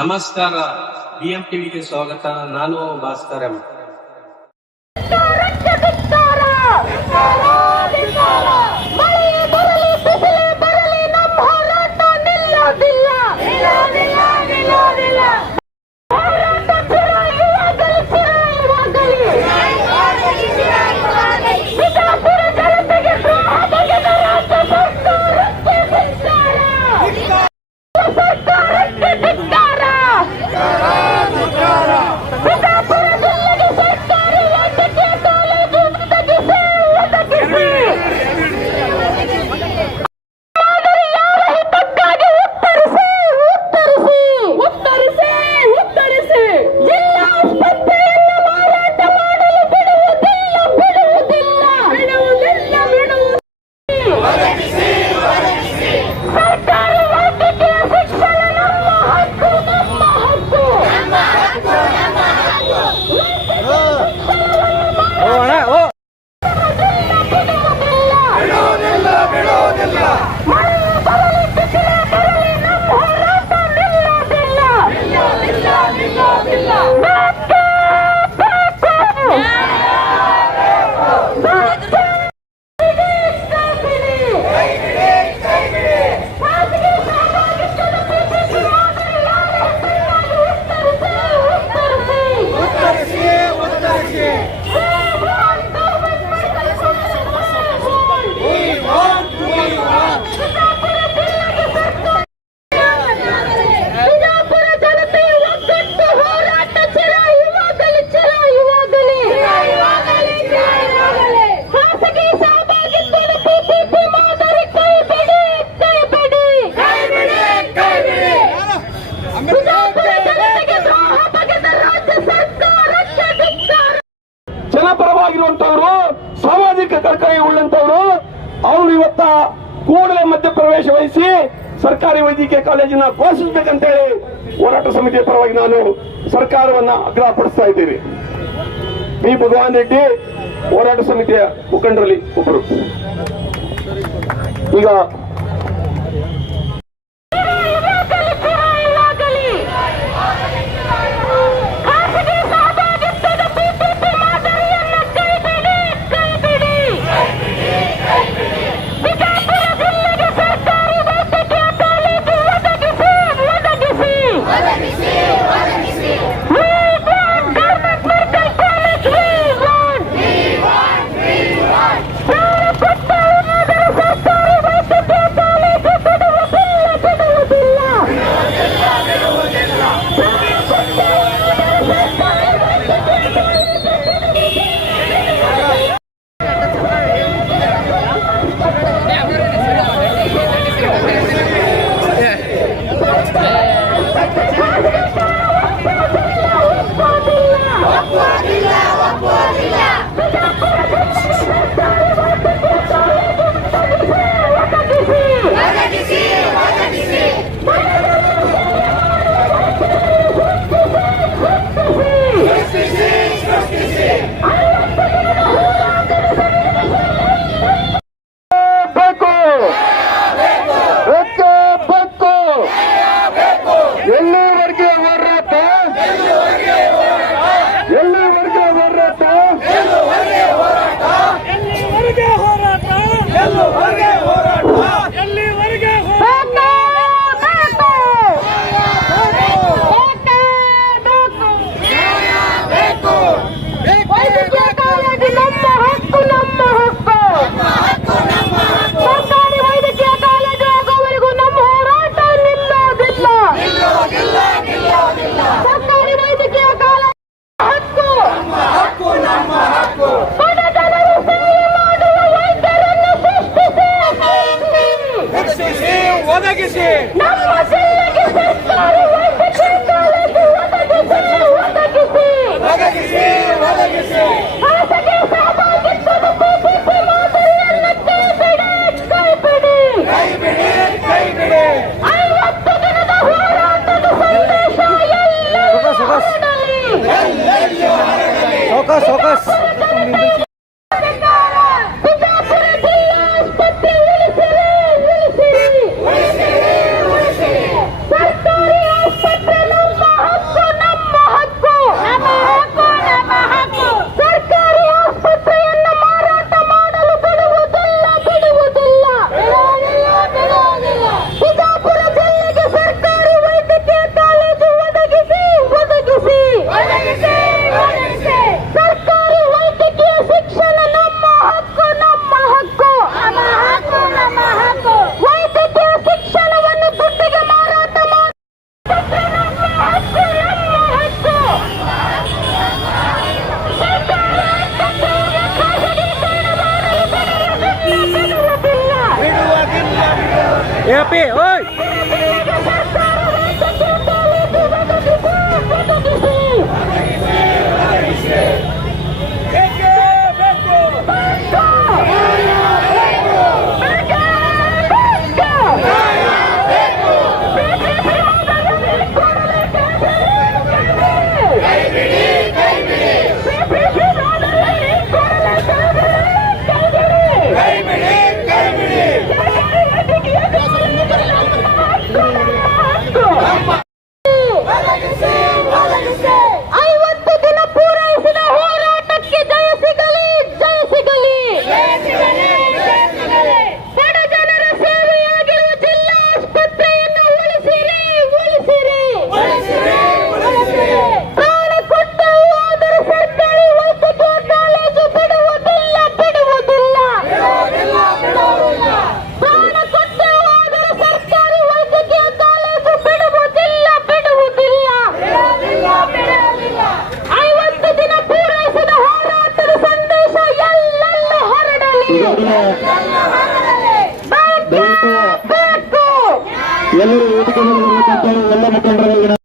ನಮಸ್ಕಾರ. ಬಿಎಂ ಟಿವಿಗೆ ಸ್ವಾಗತ. ನಾನು ಭಾಸ್ಕರ್ ಎಂ. ಕೆ ಕಾಲೇಜಿನ ಘೋಷಿಸಬೇಕಂತ ಹೇಳಿ ಹೋರಾಟ ಸಮಿತಿಯ ಪರವಾಗಿ ನಾನು ಸರ್ಕಾರವನ್ನ ಆಗ್ರಹ ಪಡಿಸ್ತಾ ಇದ್ದೀವಿ ಬಿ. ಭಗವಾನ್ ರೆಡ್ಡಿ ಹೋರಾಟ ಸಮಿತಿಯ ಮುಖಂಡರಲ್ಲಿ ಒಬ್ಬರು. ಈಗ legacy. Not for the legacy. Start a way for Chico. Let's see what they can see. What they can see. What they can see. What they can see. Focus, focus. É, P, oi! ಬೇಕು. ಎಲ್ಲರೂ ವೇದಿಕೆ ಎಲ್ಲ ಮುಖಂಡರಲ್ಲಿ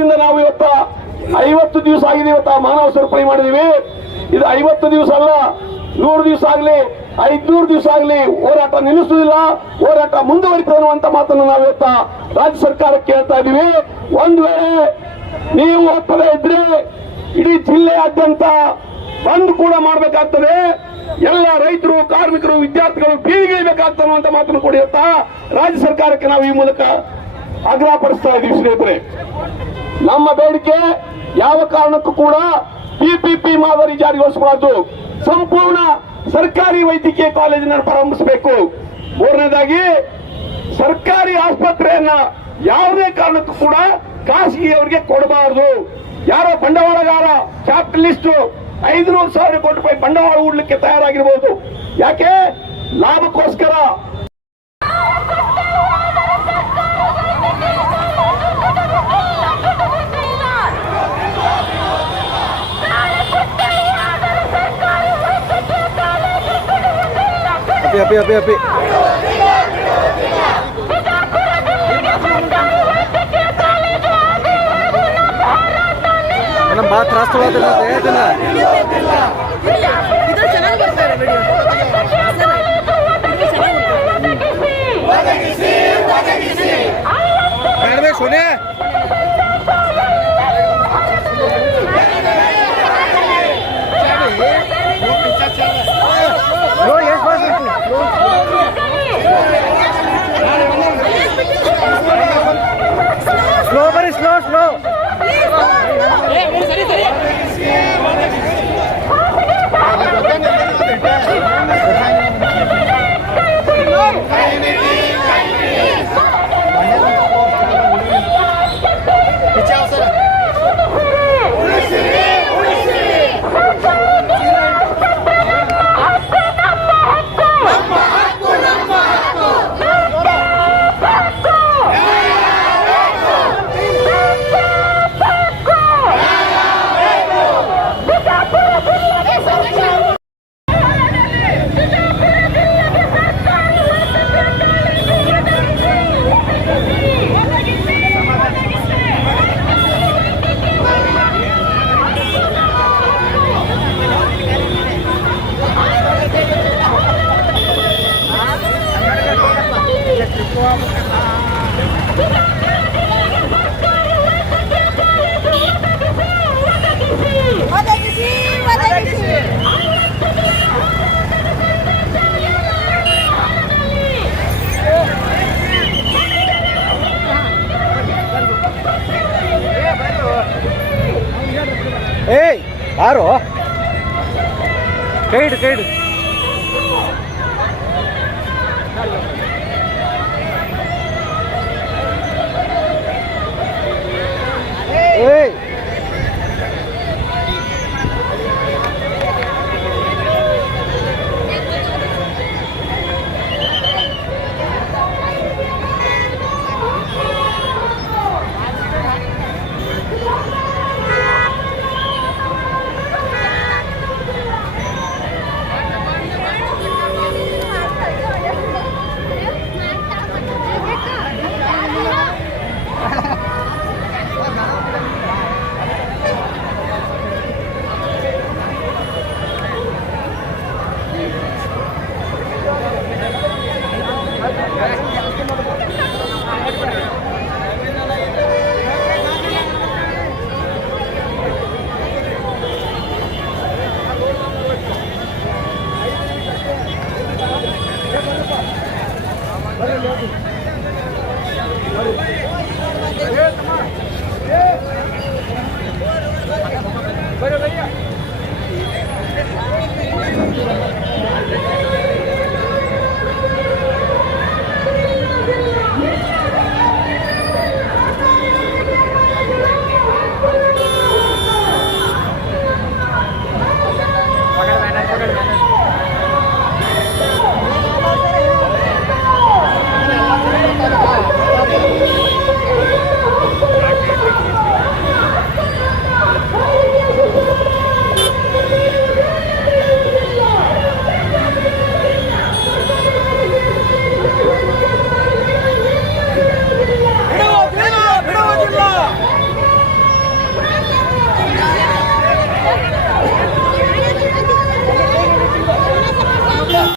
ಆದ್ದರಿಂದ ನಾವು ಇವತ್ತ ಐವತ್ತು ದಿವಸ ಆಗಿದೆ ಇವತ್ತ ಮಾನವ ಸರಪಳಿ ಮಾಡಿದೀವಿ. ಇದು ಐವತ್ತು ದಿವಸ ಅಲ್ಲ, ನೂರು ದಿವಸ ಆಗಲಿ, ಐದ್ನೂರು ದಿವಸ ಆಗಲಿ ಹೋರಾಟ ನಿಲ್ಲಿಸುವುದಿಲ್ಲ. ಹೋರಾಟ ಮುಂದುವರಿತದೆ ಅನ್ನುವಂತ ಮಾತನ್ನು ನಾವು ಇವತ್ತ ರಾಜ್ಯ ಸರ್ಕಾರಕ್ಕೆ ಹೇಳ್ತಾ ಇದೀವಿ ಒಂದ್ ವೇಳೆ ನೀವು ಒಪ್ಪದೇ ಇದ್ರೆ ಇಡೀ ಜಿಲ್ಲೆಯಾದ್ಯಂತ ಬಂದ್ ಕೂಡ ಮಾಡಬೇಕಾಗ್ತದೆ. ಎಲ್ಲ ರೈತರು, ಕಾರ್ಮಿಕರು, ವಿದ್ಯಾರ್ಥಿಗಳು ಬೀದಿಗಿಳಿಬೇಕಾಗ್ತದೆ ಅನ್ನುವಂತ ಮಾತನ್ನು ಕೂಡ ಇವತ್ತ ರಾಜ್ಯ ಸರ್ಕಾರಕ್ಕೆ ನಾವು ಈ ಮೂಲಕ ಆಗ್ರಹ ಪಡಿಸ್ತಾ ಇದ್ದೀವಿ ಸ್ನೇಹಿತರೆ. ನಮ್ಮ ಬೇಡಿಕೆ ಯಾವ ಕಾರಣಕ್ಕೂ ಕೂಡ ಪಿಪಿಪಿ ಮಾದರಿ ಜಾರಿಗೊಳಿಸಬಾರದು. ಸಂಪೂರ್ಣ ಸರ್ಕಾರಿ ವೈದ್ಯಕೀಯ ಕಾಲೇಜನ್ನು ಪ್ರಾರಂಭಿಸಬೇಕು. ಮೂರನೇದಾಗಿ, ಸರ್ಕಾರಿ ಆಸ್ಪತ್ರೆಯನ್ನ ಯಾವುದೇ ಕಾರಣಕ್ಕೂ ಕೂಡ ಖಾಸಗಿಯವರಿಗೆ ಕೊಡಬಾರದು. ಯಾರೋ ಬಂಡವಾಳಗಾರ ಕ್ಯಾಪಿಟಲಿಸ್ಟ್ ಐದುನೂರು ಸಾವಿರ ಕೋಟಿ ರೂಪಾಯಿ ಬಂಡವಾಳ ಹೂಡ್ಲಿಕ್ಕೆ ತಯಾರಾಗಿರ್ಬೋದು. ಯಾಕೆ? ಲಾಭಕ್ಕೋಸ್ಕರ. ಅಪ್ಪಿ ಅಪ್ಪಿ ಅಪ್ಪಿ ಮೇಡಮ್ ಭಾಳ ತ್ರಾಸ ತಗೊಳತ್ತಿಲ್ಲ Ei, parou! Cade, cade! 诶